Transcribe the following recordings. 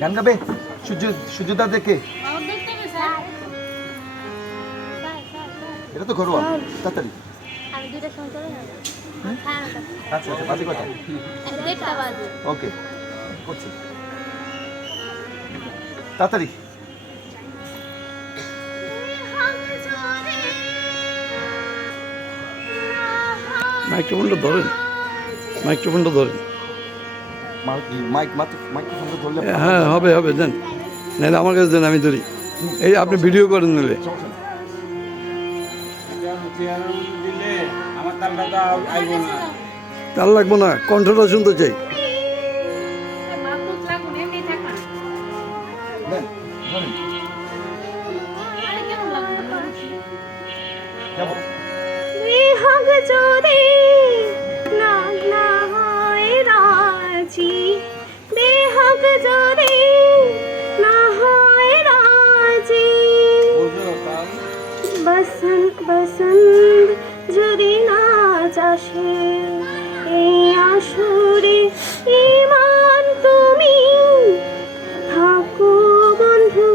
গান গাবে সূর্যদা দেখে। এটা তো ঘরোয়া, তাড়াতাড়ি। আচ্ছা আচ্ছা, বাজে কটা? ওকে, করছি তাড়াতাড়ি। মাইক্রোফোনটা ধরেন, মাইক্রোফোনটা ধরেন। মাইক্রোফোনটা ধরলে হ্যাঁ, হবে হবে, দেন। নাহলে আমার কাছে দেন, আমি ধরি। এই আপনি ভিডিও করেন নিলে। তার লাগবো না, কণ্ঠটা শুনতে চাই। যদি না হয় রাজি, বেহক যদি না হয় রাজি, বসন্ত বসন্ত যদি না চাষে এই আসরে ইমান তুমি থাকো বন্ধু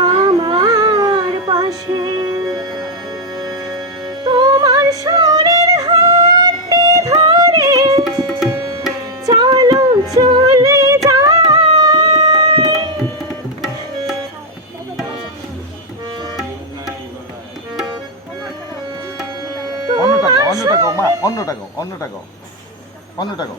আমার পাশে। তোমার শরীর হাতে ধরে চলো চলে যাই। অন্যটা গাও, অন্যটা গাও মা, অন্যটা গাও, অন্যটা গাও, অন্যটা গাও।